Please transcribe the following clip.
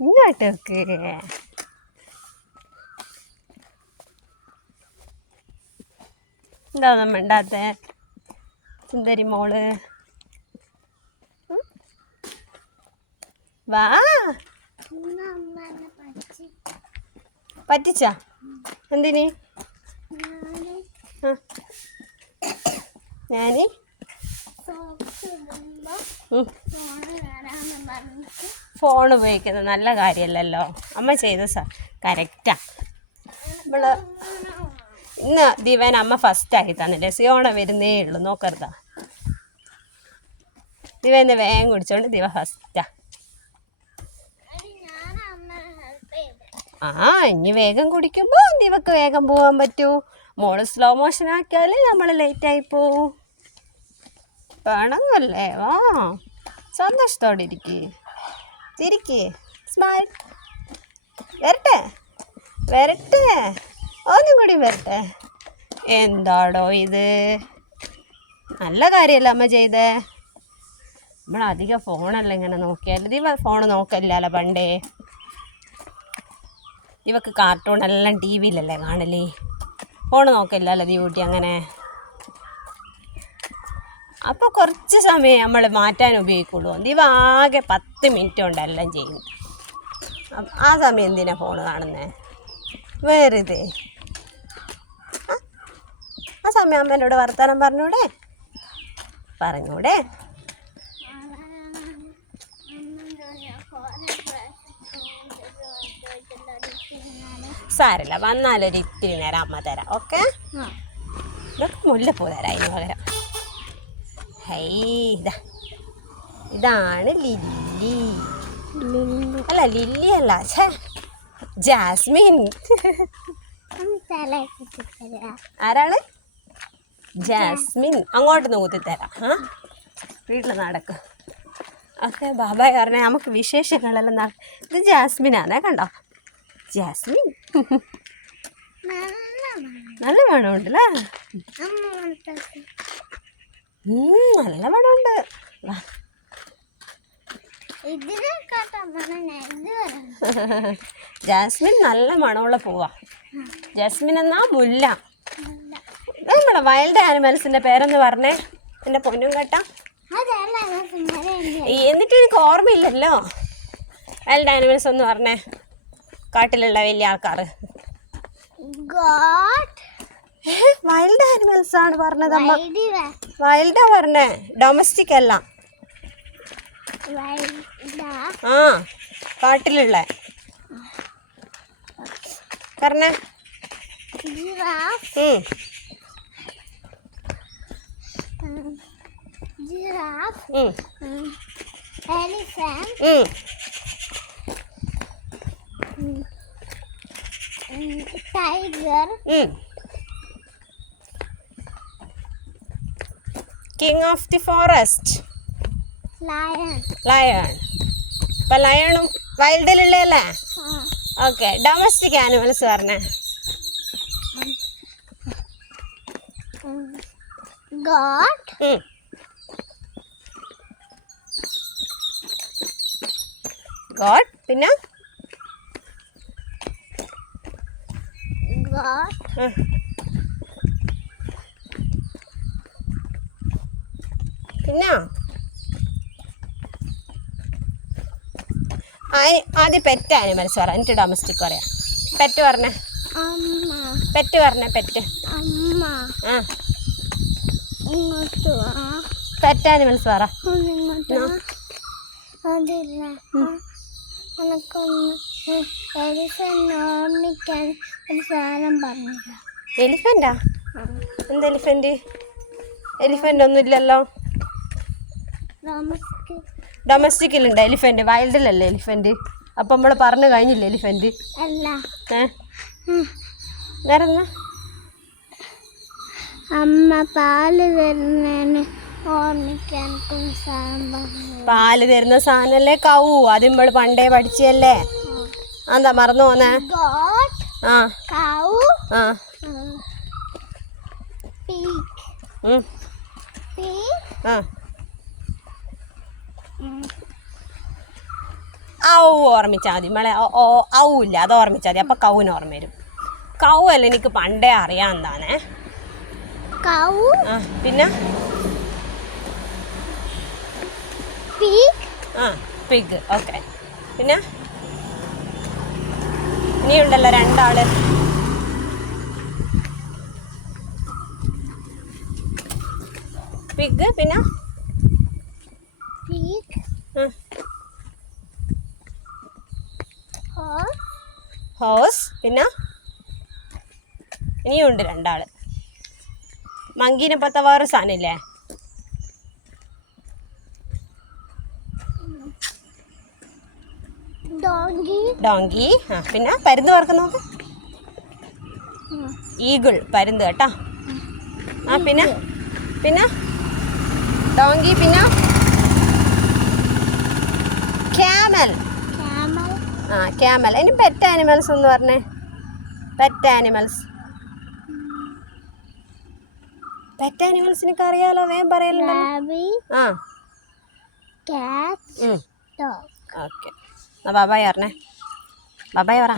ഇങ്ങോട്ട് വെക്ക് എന്താ നമ്മ ഉണ്ടാത്ത സുന്ദരി മോൾ? വാ. പറ്റിച്ചാ? എന്തിന്? ഉം. ഫോൺ ഉപയോഗിക്കുന്നത് നല്ല കാര്യമല്ലല്ലോ അമ്മ ചെയ്ത സാർ കറക്റ്റാ. നമ്മൾ ഇന്ന് ദിവൻ അമ്മ ഫസ്റ്റ് ആക്കി തന്നില്ലേ സിയോണ വരുന്നേ ഉള്ളൂ. നോക്കരുതാ. ദിവ ഇന്ന് വേഗം കുടിച്ചോണ്ട് ദിവ ഫസ്റ്റാ ആ. ഇനി വേഗം കുടിക്കുമ്പോൾ ദിവക്ക് വേഗം പോകാൻ പറ്റൂ. മോൾ സ്ലോ മോഷൻ ആക്കിയാൽ നമ്മൾ ആയി പോവും. വേണമെന്നല്ലേ വാ സന്തോഷത്തോടെ ഇരിക്കേ. ചിരിക്കേ. സ്മൈൽ വരട്ടെ? വരട്ടെ? ഒന്നും കൂടി വരട്ടെ. എന്താടോ ഇത്? നല്ല കാര്യമല്ല അമ്മ ചെയ്തേ? നമ്മളധികം ഫോണല്ല ഇങ്ങനെ നോക്കിയാൽ ഇവ ഫോൺ നോക്കല്ലല്ലോ പണ്ടേ. ഇവക്ക് കാർട്ടൂൺ എല്ലാം ടി വിയിലല്ലേ കാണൽ? ഫോൺ നോക്കില്ല അല്ലേ ദിവൂട്ടി അങ്ങനെ? അപ്പോൾ കുറച്ച് സമയം നമ്മൾ മാറ്റാൻ ഉപയോഗിക്കുള്ളൂ. ദിവ ആകെ പത്ത് മിനിറ്റ് കൊണ്ടെല്ലാം ചെയ്യും ആ സമയം എന്തിനാ ഫോൺ കാണുന്നേ? വേറെ? ആ സമയം അമ്മേനോട് വർത്തമാനം പറഞ്ഞൂടെ? പറഞ്ഞൂടെ? സാരല്ല വന്നാലൊരു ഇത്തിരി നേരം അമ്മ തരാം ഓക്കെ? ഇതൊക്കെ മുല്ലപ്പൂ തരാം അതിന് പകരം. ഹൈ ഇതാ. ഇതാണ് ലില്ലി. അല്ല ലില്ലി അല്ല ഛേ ജാസ്മിൻ. ആരാണ് ജാസ്മിൻ. അങ്ങോട്ട് നോക്കി തരാം ആ? വീട്ടിൽ നടക്കും. ഓക്കെ ബാബായ് പറഞ്ഞാൽ നമുക്ക് വിശേഷങ്ങളെല്ലാം ഇത് ജാസ്മിനാണേ കണ്ടോ? ജാസ്മിൻ. നല്ല മണമുണ്ടല്ലേ? നല്ല മണമുണ്ട്. ജാസ്മിൻ നല്ല മണമുള്ള പൂവാ. ജാസ്മിൻ എന്നാ മുല്ല. നമ്മളെ നമ്മുടെ വൈൽഡ് ആനിമൽസിന്റെ പേരെന്ന് പറഞ്ഞേ എന്റെ പൊന്നും കേട്ട. എന്നിട്ട് എനിക്ക് ഓർമ്മയില്ലല്ലോ. വൈൽഡ് ആനിമൽസ് എന്ന് പറഞ്ഞേ. കാട്ടിലുള്ള വലിയ ആൾക്കാർ വൈൽഡ് ആനിമൽസ് ആണ് പറഞ്ഞത് അമ്മ. വൈൽഡാ പറഞ്ഞേ. ഡൊമസ്റ്റിക് അല്ല. ആ കാട്ടിലുള്ള. പറഞ്ഞേ. ഉം, ഉം, king of the forest lion, lion അപ്പൊ ലയണും വൈൽഡിലുള്ളതല്ലേ uh, ഓക്കെ ഡൊമസ്റ്റിക് ആനിമൽസ് പറഞ്ഞേ. ഗോഡ് ഗോഡ് പിന്നെ? പിന്നെ ആദ്യം പെറ്റ് ആനിമൽസ് പറ എന്നിട്ട് ഡൊമസ്റ്റിക് പറയാം പെറ്റ് പറഞ്ഞേ പെറ്റ് പറഞ്ഞേ പെറ്റ് ആ പെറ്റ് ആനിമൽസ് പറ ഓർമ്മിക്കാൻ ഒരു സാധനം പറഞ്ഞില്ല എലിഫന്റാ എന്ത് എലിഫന്റ്? എലിഫന്റ് ഒന്നും ഇല്ലല്ലോ. നമുക്ക് ഡൊമസ്റ്റിക്കിലുണ്ട് എലിഫന്റ് വൈൽഡിലല്ലേ എലിഫന്റ്? അപ്പം നമ്മൾ പറഞ്ഞു കഴിഞ്ഞില്ലേ എലിഫന്റ്? അല്ല. വേറെ അമ്മ പാൽ തരുന്നതിന് ഓർമ്മിക്കാൻ പറഞ്ഞു പാൽ തരുന്ന സാധനല്ലേ കവു അത് നമ്മൾ പണ്ടേ പഠിച്ചല്ലേ എന്താ മറന്നു പോന്നേ? ആ. ആ. ആ. ഔ ഓർമ്മിച്ചാൽ മതി. മേളെ ഓ ഔ ഇല്ല അത് ഓർമ്മിച്ചാൽ മതി. അപ്പം കൗവിന് ഓർമ്മ വരും. കൗ അല്ല എനിക്ക് പണ്ടേ അറിയാം ആ പിന്നെ? ആ പിഗ് ഓക്കെ പിന്നെ? ഇനിയുണ്ടല്ലോ രണ്ടാൾ. പിഗ് പിന്നെ? ഹോസ് പിന്നെ? ഇനിയുണ്ട് രണ്ടാൾ. മങ്കീനെ പത്ത വേറെ സാധനമില്ലേ? ഡോങ്കി ആ പിന്നെ പരുന്ത് വർക്ക് നോക്ക്. ഈഗിൾ പരുന്ത് കേട്ടോ. ആ പിന്നെ പിന്നെ ഡോങ്കി പിന്നെ ക്യാമൽ ആ ക്യാമൽ ഇനി പെറ്റ് ആനിമൽസ് എന്ന് പറഞ്ഞേ. പെറ്റ് ആനിമൽസ് പെറ്റ് ആനിമൽസിനൊക്കെ അറിയാലോ വേഗം പറയല്ലോ ആ. ഓക്കെ എന്നാ ബാബായി പറഞ്ഞേ ബാബായി പറ.